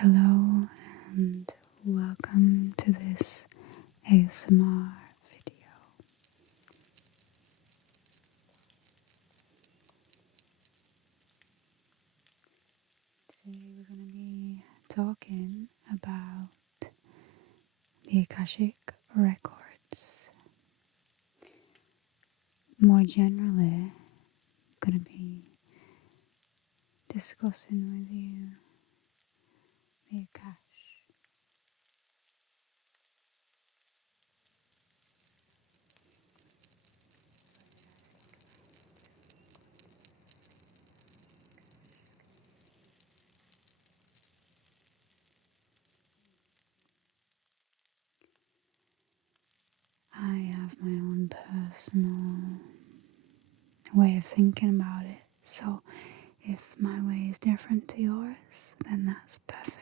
Hello and welcome to this ASMR video. Today we're going to be talking about the Akashic records. More generally, I'm going to be discussing with you the AKASH. I have my own personal way of thinking about it, so if my way is different to yours, then that's perfectly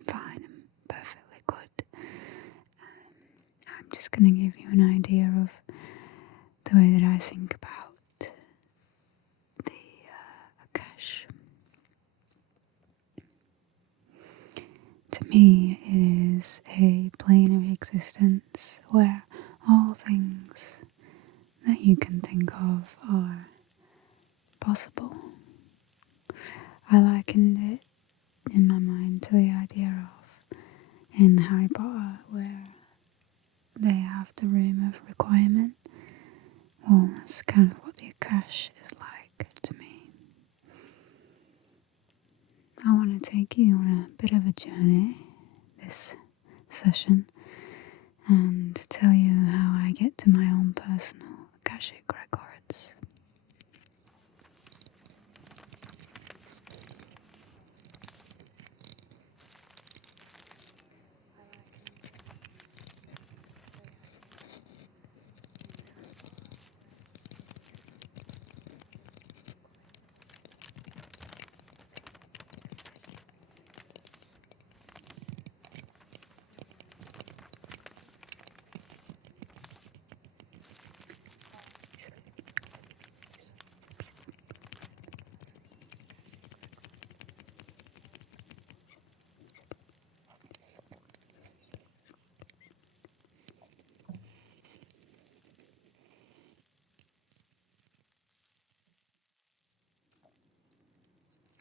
fine and perfectly good. I'm just going to give you an idea of the way that I think about the AKASH. To me, it is a plane of existence where all things that you can think of are possible. I likened it in my mind to the idea of in Harry Potter where they have the room of requirement. Well, that's kind of what the AKASH is like to me. I want to take you on a bit of a journey this session and tell you how I get to my own personal Akashic records.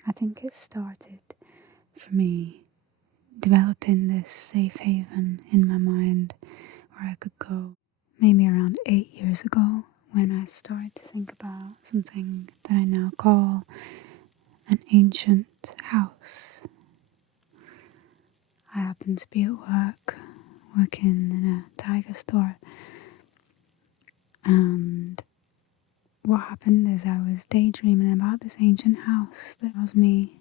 I think it started for me developing this safe haven in my mind where I could go maybe around 8 years ago when I started to think about something that I now call an ancient house. I happened to be at work, working in a tiger store, and what happened is I was daydreaming about this ancient house that was me.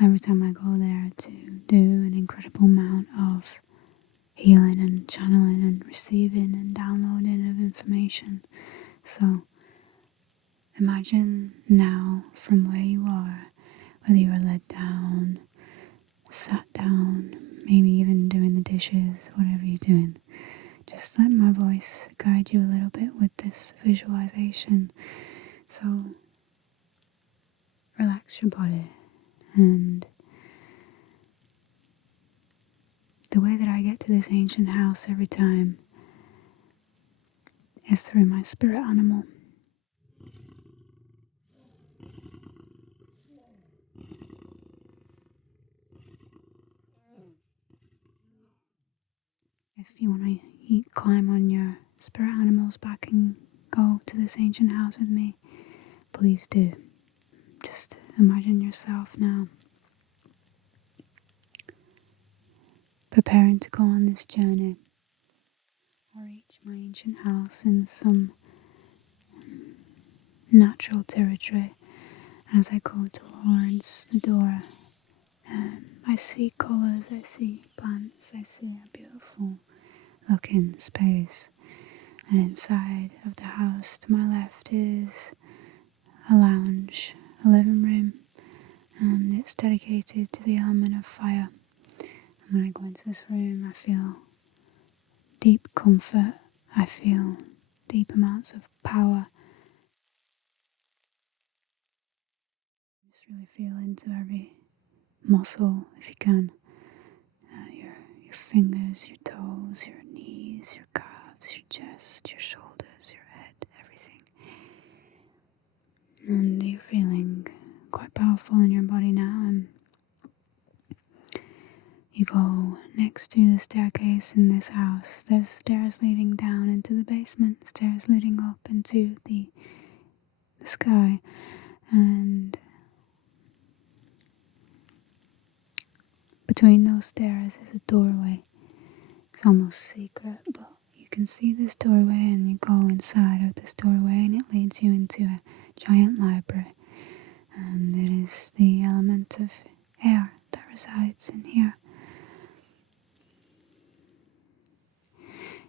Every time I go there to do an incredible amount of healing and channeling and receiving and downloading of information. So imagine now from where you are, whether you were led down, sat down, maybe even doing the dishes, whatever you're doing. Just let my voice guide you a little bit with this visualization. So relax your body, and the way that I get to this ancient house every time is through my spirit animal. If you want to climb on your spirit animal's back and go to this ancient house with me, please do. Just imagine yourself now preparing to go on this journey or reach my ancient house in some natural territory. As I go towards the door, I see colours, I see plants, I see a beautiful looking space. And inside of the house to my left is a lounge, a living room, and it's dedicated to the element of fire. And when I go into this room, I feel deep comfort, I feel deep amounts of power. Just really feel into every muscle if you can. Your fingers, your toes, your knees, your calves, your chest, your shoulders, your head, everything. And you're feeling quite powerful in your body now, and you go next to the staircase in this house. There's stairs leading down into the basement, stairs leading up into the sky, and between those stairs is a doorway. It's almost secret, but you can see this doorway, and you go inside of this doorway, and it leads you into a giant library. And it is the element of air that resides in here.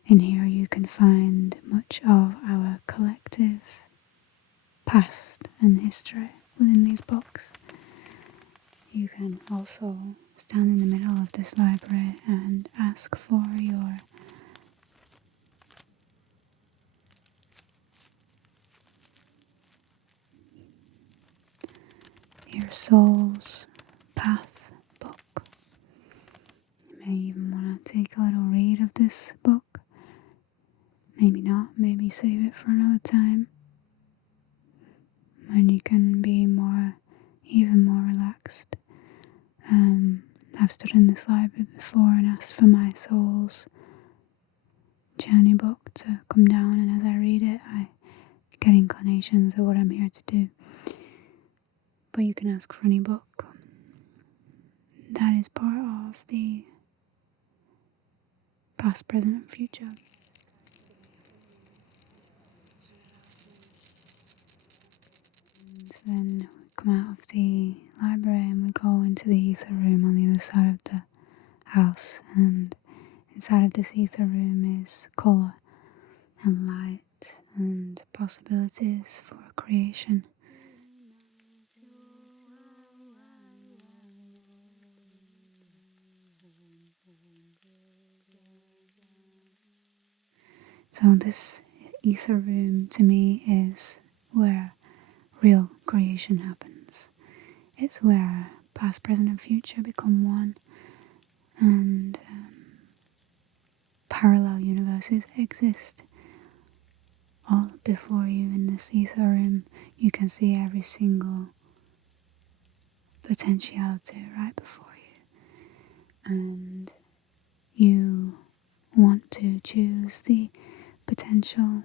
In here you can find much of our collective past and history within these books. You can also stand in the middle of this library and ask for your soul's path book. You may even want to take a little read of this book. Maybe not, maybe save it for another time when you can be even more relaxed. I've stood in this library before and asked for my soul's journey book to come down, and as I read it, I get inclinations of what I'm here to do. But you can ask for any book. That is part of the past, present, and future. And then we come out of the library and we go into the ether room on the other side of the house, and inside of this ether room is colour and light and possibilities for creation. So this ether room to me is where real creation happens. It's where past, present and future become one, and parallel universes exist all before you. In this ether room you can see every single potentiality right before you, and you want to choose the potential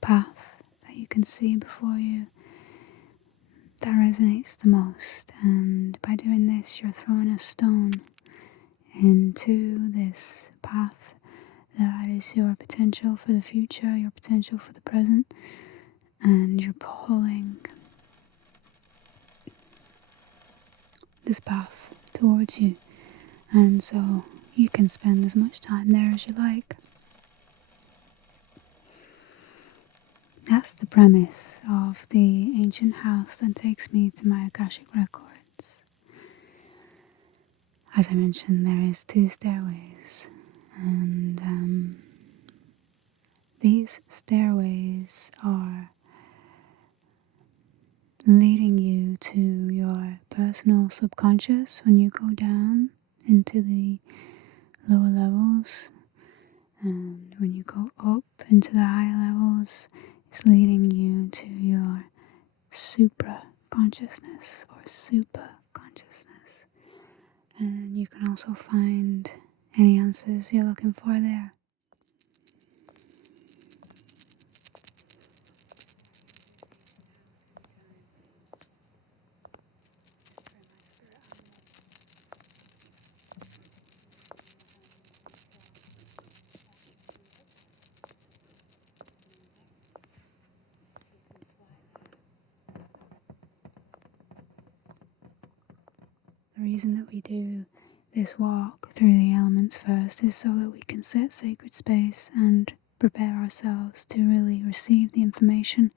path that you can see before you that resonates the most. And by doing this, you're throwing a stone into this path that is your potential for the future, your potential for the present, and you're pulling this path towards you. And so you can spend as much time there as you like. That's the premise of the ancient house that takes me to my Akashic records. As I mentioned, there is 2 stairways, and these stairways are leading you to your personal subconscious when you go down into the lower levels, and when you go up into the higher levels, it's leading you to your supra consciousness or super consciousness. And you can also find any answers you're looking for there. The reason that we do this walk through the elements first is so that we can set sacred space and prepare ourselves to really receive the information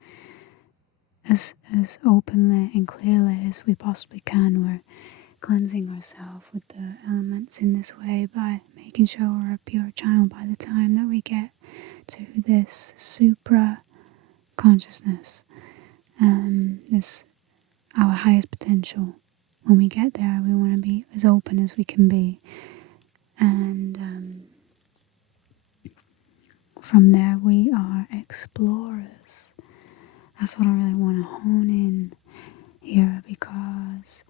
as openly and clearly as we possibly can. We're cleansing ourselves with the elements in this way by making sure we're a pure channel by the time that we get to this supra consciousness, this our highest potential when we get there, we want to be as open as we can be. And from there, we are explorers. That's what I really want to hone in here, because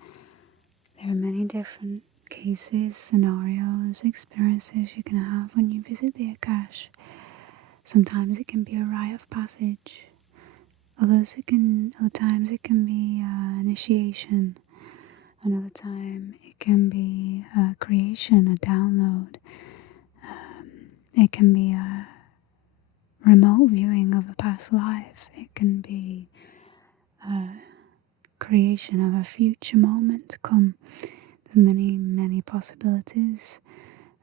there are many different cases, scenarios, experiences you can have when you visit the AKASH. Sometimes it can be a rite of passage. Other times it can be initiation. Another time it can be a creation, a download. It can be a remote viewing of a past life. It can be a creation of a future moment to come. There's many, many possibilities,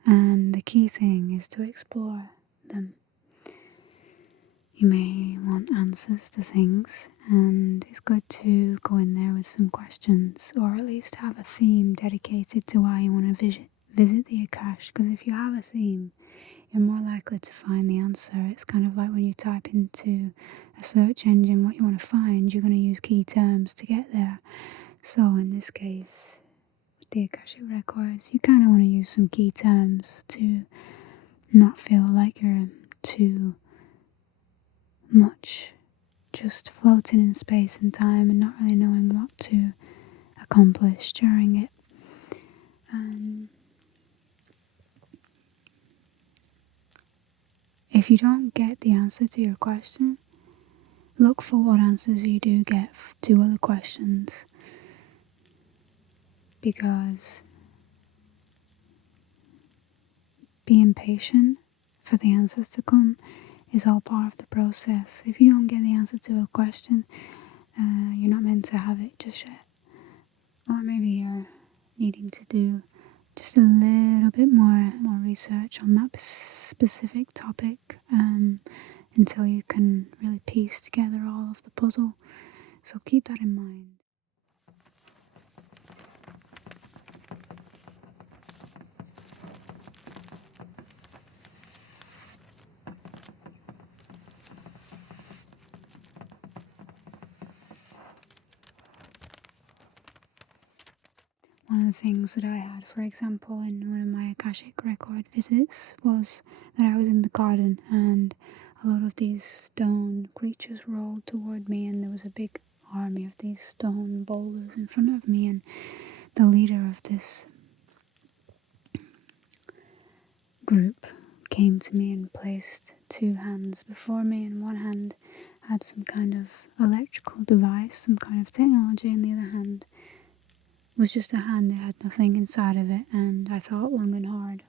and the key thing is to explore them. You may want answers to things, and it's good to go in there with some questions, or at least have a theme dedicated to why you want to visit the AKASH, because if you have a theme, you're more likely to find the answer. It's kind of like when you type into a search engine what you want to find, you're going to use key terms to get there. So in this case, with the Akashic Records, you kind of want to use some key terms to not feel like you're too much just floating in space and time and not really knowing what to accomplish during it. If you don't get the answer to your question, look for what answers you do get to other questions, because being patient for the answers to come is all part of the process. If you don't get the answer to a question, you're not meant to have it just yet. Or maybe you're needing to do just a little bit more research on that specific topic until you can really piece together all of the puzzle. So keep that in mind. One of the things that I had, for example, in one of my Akashic record visits was that I was in the garden and a lot of these stone creatures rolled toward me, and there was a big army of these stone boulders in front of me, and the leader of this group came to me and placed two hands before me, and one hand had some kind of electrical device, some kind of technology, and the other hand was just a hand that had nothing inside of it. And I thought long and hard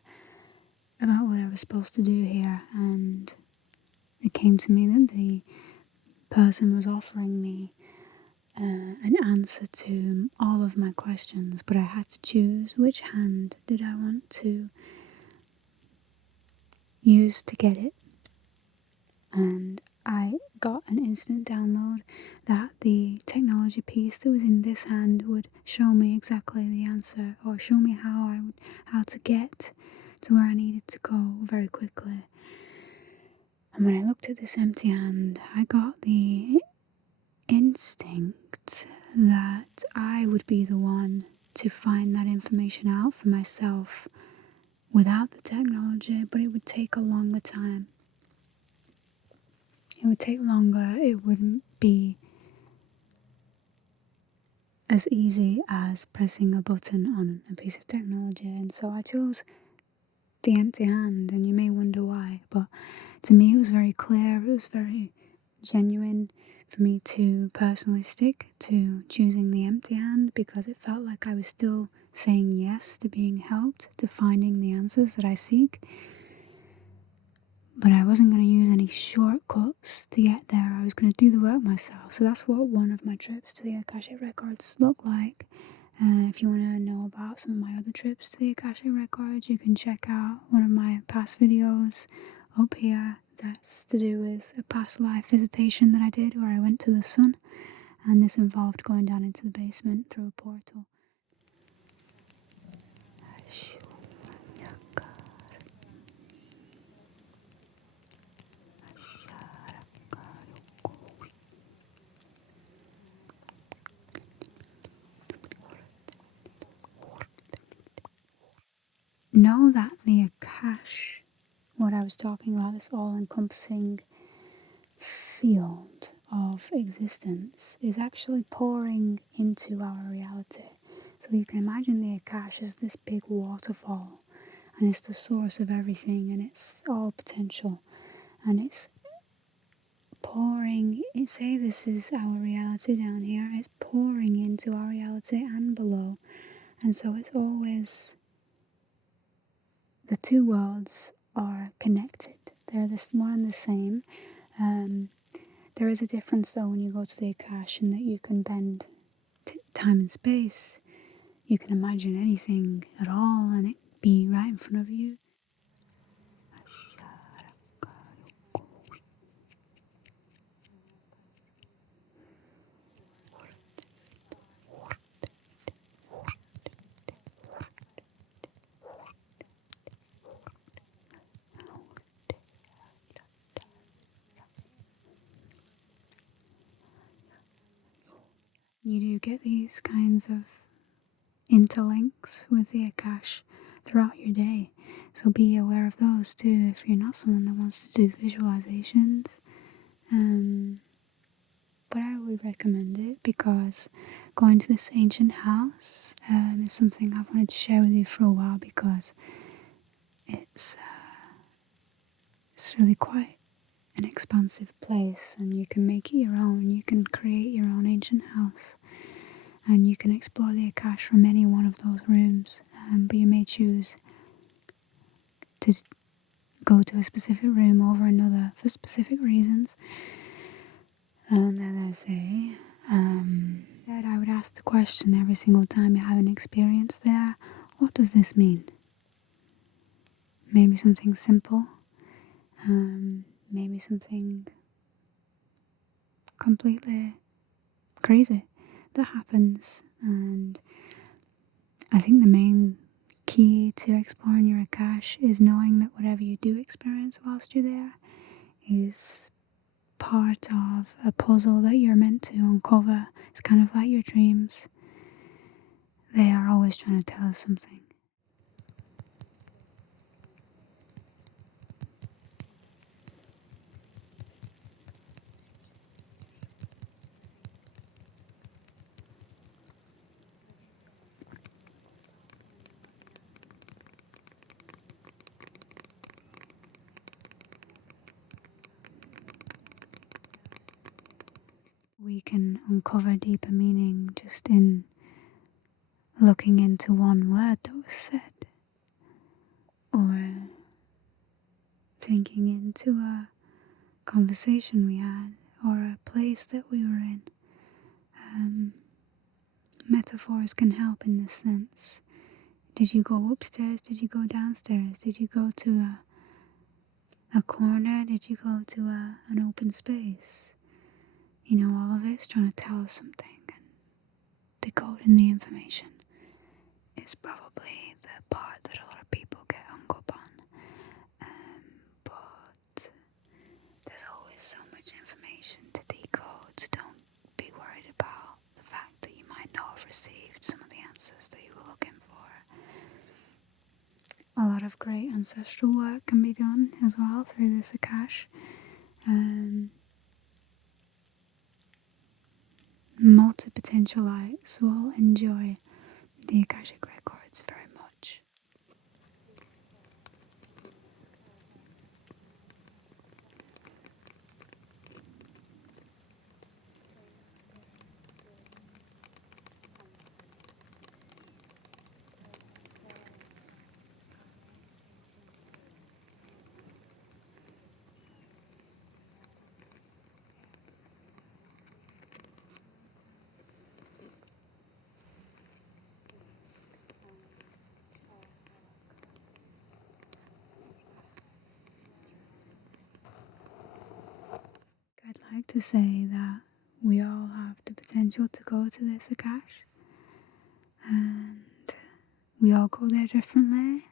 about what I was supposed to do here, and it came to me that the person was offering me an answer to all of my questions, but I had to choose which hand did I want to use to get it. And I got an instant download that the technology piece that was in this hand would show me exactly the answer, or show me how to get to where I needed to go very quickly. And when I looked at this empty hand, I got the instinct that I would be the one to find that information out for myself without the technology, but it would take a longer time. It would take longer, it wouldn't be as easy as pressing a button on a piece of technology, and so I chose the empty hand, and you may wonder why, but to me it was very clear, it was very genuine for me to personally stick to choosing the empty hand, because it felt like I was still saying yes to being helped, to finding the answers that I seek. But I wasn't going to use any shortcuts to get there. I was going to do the work myself. So that's what one of my trips to the Akashic Records looked like. If you want to know about some of my other trips to the Akashic Records, you can check out one of my past videos up here. That's to do with a past life visitation that I did where I went to the sun. And this involved going down into the basement through a portal. know that the AKASH, what I was talking about, this all-encompassing field of existence, is actually pouring into our reality. So you can imagine the AKASH as this big waterfall, and it's the source of everything, and it's all potential, and it's pouring. Say this is our reality down here, it's pouring into our reality and below, and so it's always, the two worlds are connected. They're this one and the same. There is a difference though when you go to the AKASH in that you can bend time and space. You can imagine anything at all and it be right in front of you. You do get these kinds of interlinks with the AKASH throughout your day, so be aware of those too if you're not someone that wants to do visualizations. But I would recommend it because going to this ancient house is something I've wanted to share with you for a while, because it's really quite an expansive place, and you can make it your own. You can create your own ancient house, and you can explore the AKASH from any one of those rooms, but you may choose to go to a specific room over another for specific reasons. And as I say, that I would ask the question every single time you have an experience there, what does this mean? Maybe something simple, maybe something completely crazy that happens. And I think the main key to exploring your AKASH is knowing that whatever you do experience whilst you're there is part of a puzzle that you're meant to uncover. It's kind of like your dreams. They are always trying to tell us something. We can uncover deeper meaning just in looking into one word that was said, or thinking into a conversation we had, or a place that we were in. Metaphors can help in this sense. Did you go upstairs? Did you go downstairs? Did you go to a corner? Did you go to an open space? You know, all of it's trying to tell us something, and decoding the information is probably the part that a lot of people get hung up on. But there's always so much information to decode, so don't be worried about the fact that you might not have received some of the answers that you were looking for. A lot of great ancestral work can be done as well through this AKASH. Multi-potentialites will enjoy the Akashic records very much. I'd like to say that we all have the potential to go to this AKASH, and we all go there differently.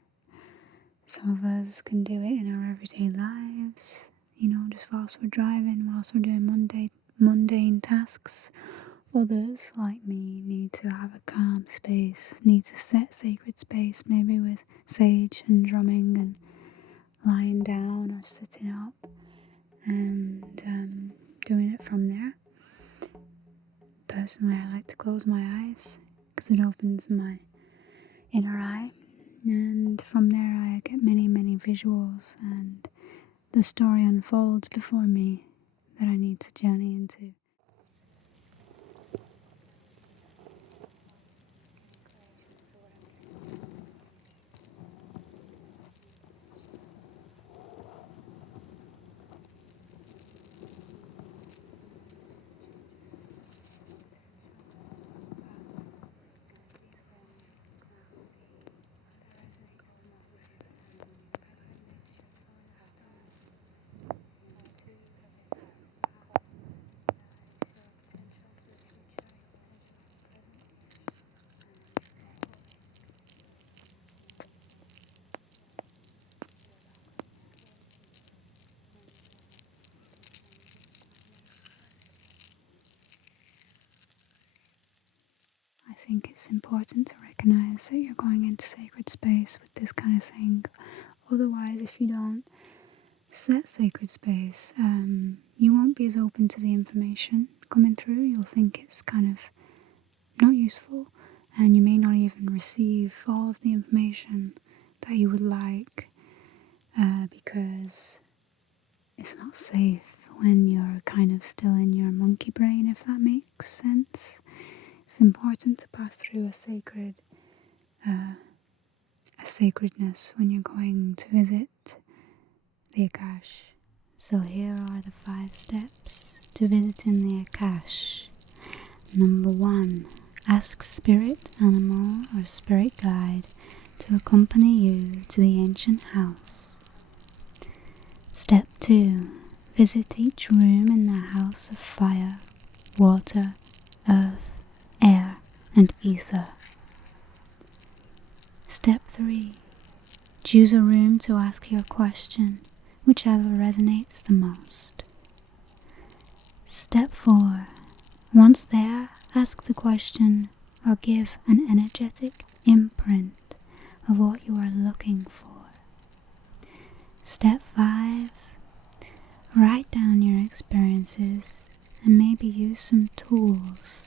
Some of us can do it in our everyday lives, you know, just whilst we're driving, whilst we're doing mundane tasks, others, like me, need to have a calm space, need to set sacred space, maybe with sage and drumming and lying down or sitting up and doing it from there. Personally, I like to close my eyes because it opens my inner eye, and from there I get many visuals, and the story unfolds before me that I need to journey into. I think it's important to recognize that you're going into sacred space with this kind of thing. Otherwise, if you don't set sacred space, you won't be as open to the information coming through. You'll think it's kind of not useful, and you may not even receive all of the information that you would like, because it's not safe when you're kind of still in your monkey brain, if that makes sense. It's important to pass through a sacredness when you're going to visit the AKASH. So here are the 5 steps to visiting the AKASH. Number 1, ask spirit, animal, or spirit guide to accompany you to the ancient house. Step 2, visit each room in the house of fire, water, earth, air, and ether. Step 3, choose a room to ask your question, whichever resonates the most. Step 4, once there, ask the question or give an energetic imprint of what you are looking for. Step 5, write down your experiences and maybe use some tools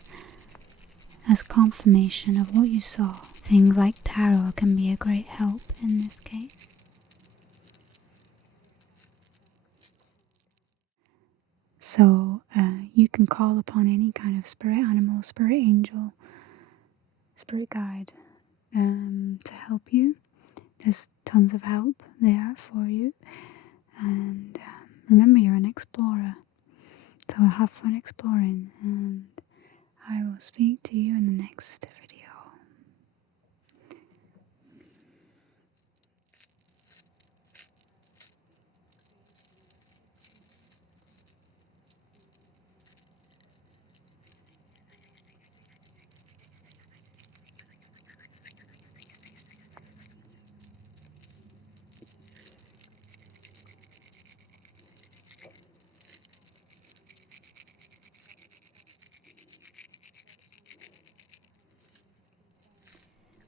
as confirmation of what you saw. Things like tarot can be a great help in this case. So you can call upon any kind of spirit animal, spirit angel, spirit guide to help you. There's tons of help there for you. And remember, you're an explorer. So have fun exploring, and I will speak to you in the next video.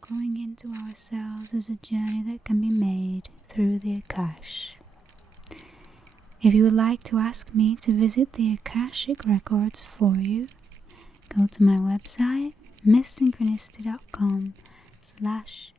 Going into ourselves is a journey that can be made through the AKASH. If you would like to ask me to visit the Akashic records for you, go to my website, misssynchronicity.com/Akash.